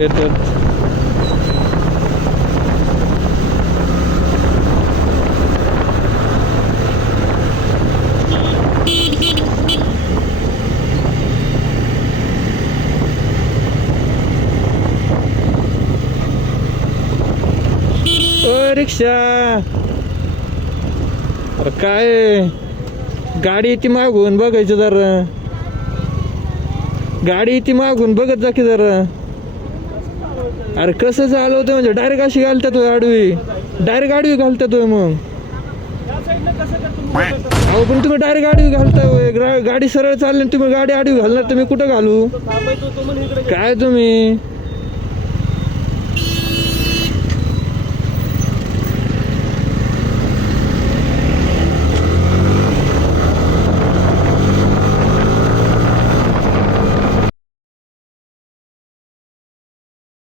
येतात. ओ रिक्षा, अरे काय गाडी ती मागून बघायचं जरा, गाडी ती मागून बघत जा की जरा. अरे कसं चालवतं म्हणजे डायरेक्ट अशी घालतात आडवी, डायरेक्ट आडवी घालतात मग. अहो पण तुम्ही डायरेक्ट आडवी घालता, गाडी सरळ चालली तुम्ही गाडी आडवी घालणार, तुम्ही कुठं घालू काय तुम्ही.